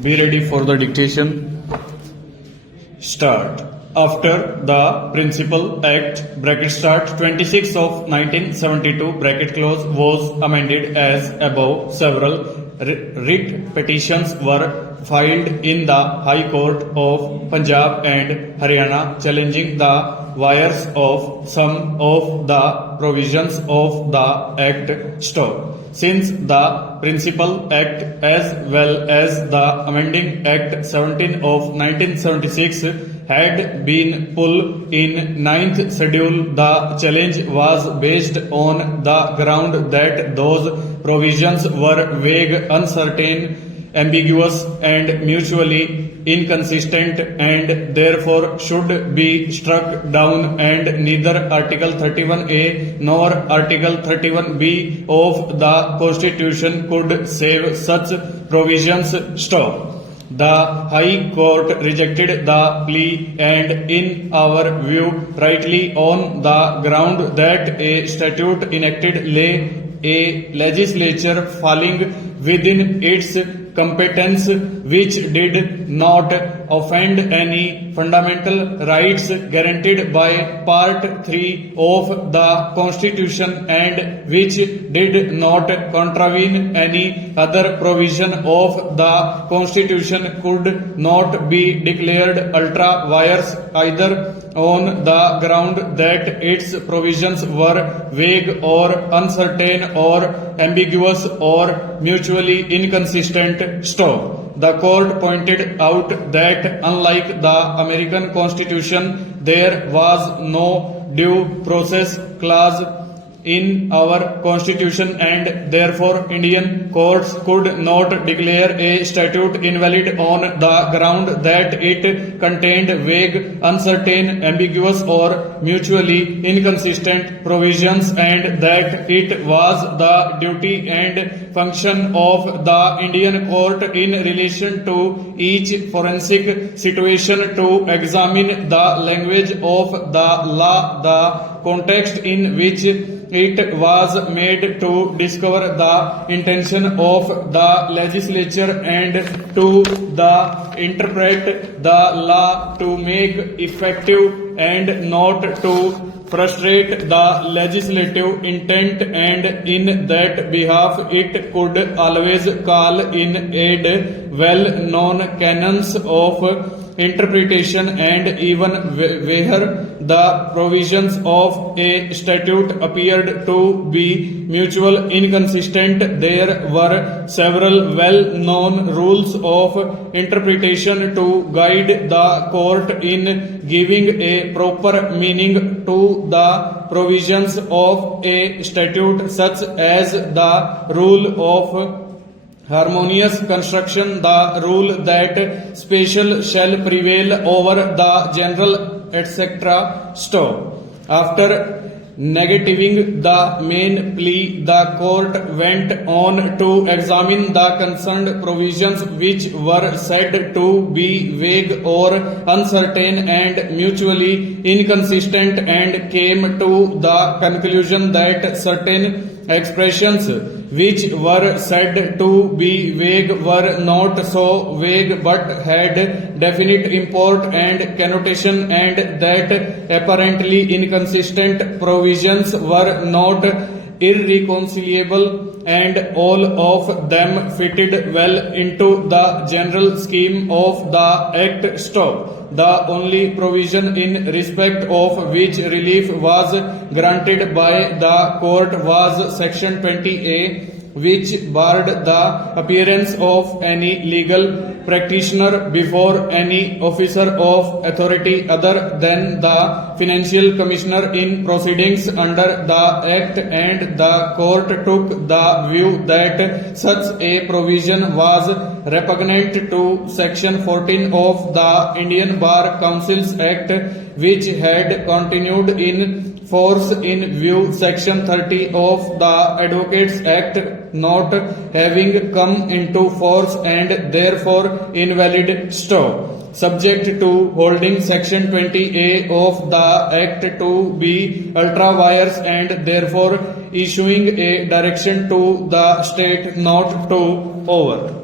Be ready for the dictation. Start. After the Principal Act bracket start 26 of 1972 bracket close was amended as above, several writ petitions were filed in the High Court of Punjab and Haryana challenging the wires of some of the provisions of the Act. Stop. Since the Principal Act as well as the Amending Act 17 of 1976 had been pulled in ninth schedule, the challenge was based on the ground that those provisions were vague, uncertain, ambiguous and mutually inconsistent and therefore should be struck down, and neither Article 31A nor Article 31B of the Constitution could save such provisions. Stop. The High Court rejected the plea and, in our view, rightly on the ground that a statute enacted lay a legislature falling within its competence which did not offend any fundamental rights guaranteed by Part 3 of the Constitution and which did not contravene any other provision of the Constitution could not be declared ultra vires either on the ground that its provisions were vague or uncertain or ambiguous or mutually inconsistent. Stop. The court pointed out that unlike the American Constitution, there was no due process clause in our Constitution and therefore Indian courts could not declare a statute invalid on the ground that it contained vague, uncertain, ambiguous or mutually inconsistent provisions, and that it was the duty and function of the Indian court in relation to each forensic situation to examine the language of the law, the context in which it was made, to discover the intention of the legislature and to interpret the law to make effective and not to frustrate the legislative intent, and in that behalf it could always call in aid well-known canons of interpretation, and even where the provisions of a statute appeared to be mutually inconsistent, there were several well-known rules of interpretation to guide the court in giving a proper meaning to the provisions of a statute, such as the rule of harmonious construction, the rule that special shall prevail over the general, etc. Stop. After negativing the main plea, the court went on to examine the concerned provisions which were said to be vague or uncertain and mutually inconsistent, and came to the conclusion that certain expressions which were said to be vague were not so vague but had definite import and connotation, and that apparently inconsistent provisions were not irreconcilable, and all of them fitted well into the general scheme of the Act. Stop. The only provision in respect of which relief was granted by the court was Section 20A, which barred the appearance of any legal practitioner before any officer of authority other than the Financial Commissioner in proceedings under the Act, and the court took the view that such a provision was repugnant to Section 14 of the Indian Bar Councils Act, which had continued in force in view Section 30 of the Advocates Act not having come into force and therefore invalid. Stop. Subject to holding Section 20A of the Act to be ultra vires and therefore issuing a direction to the state not to over.